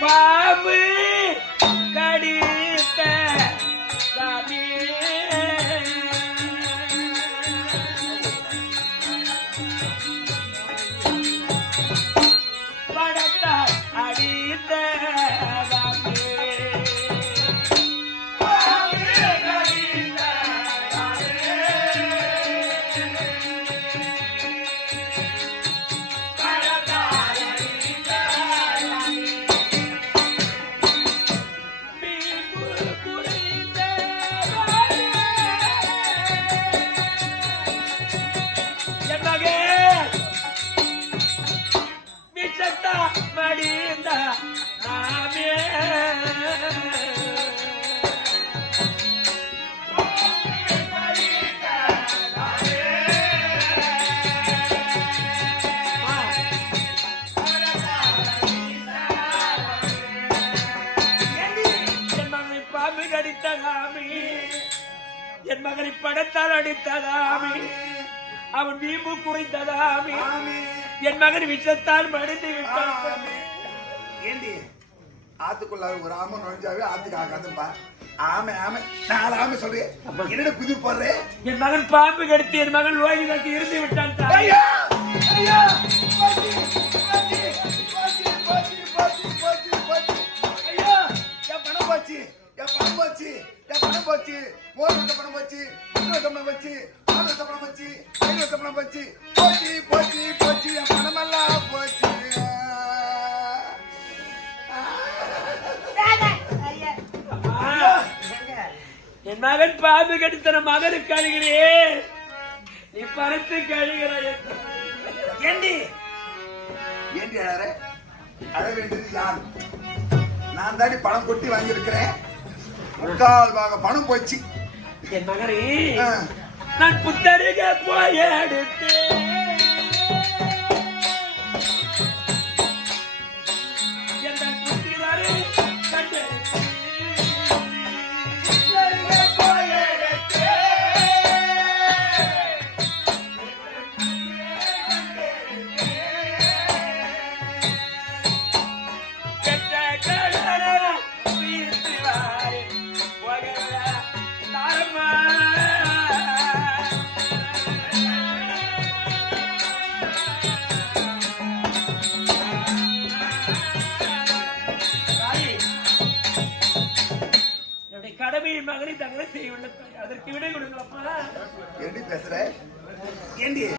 பாம்பு மடிந்த நாமே. என் மகனை மகனை படத்தால் அடித்ததாமி அவன் வீம்பு குறைந்ததாமி என் மகன் விஷத்தால் மடிந்து விட்டான். ஏண்டி? ஆத்துக்குள்ள ஒரு ஆமை நுழைஞ்சாவே ஆத்துக்கு ஆகாதுப்பா. ஆமை ஆமை நாலு ஆமை சொல்லு. என்னடா குதி போடுற? என் மகன் பாம்பு கடித்து என் மகன் ஓய்வு கட்டி இருந்து விட்டான். ஐயா! ஐயா! பாட்டி பாட்டி பாட்டி பாட்டி பாட்டி பாட்டி பாட்டி ஐயா! என் பணம் போச்சு என் பணம் போச்சு என் பணம் போச்சு. மூணு வருஷம் பணம் போச்சு வருஷம் பணம் போச்சு ஆறு வருஷம் பணம் போச்சு வருஷம் பணம் போச்சு. போச்சு போச்சு என் மகன் பாம்பு கடித்தன மகனுக்கு அழுகிறே நீ பணத்து கழுகிறாய் ஏண்டி? ஏண்டி அழற? அழ வேண்டியது யார்? நான் தாண்டி பணம் கொட்டி வாங்கியிருக்கிறேன். முக்கால் பாக பணம் போச்சு. என் மகனே. நான் புத்தருக போய் எடுத்தேன். மகனை தங்களை செய்யவில்லை அதற்கு விடை கொடுங்களப்பா ஏண்டி பேசுற? ஏண்டி?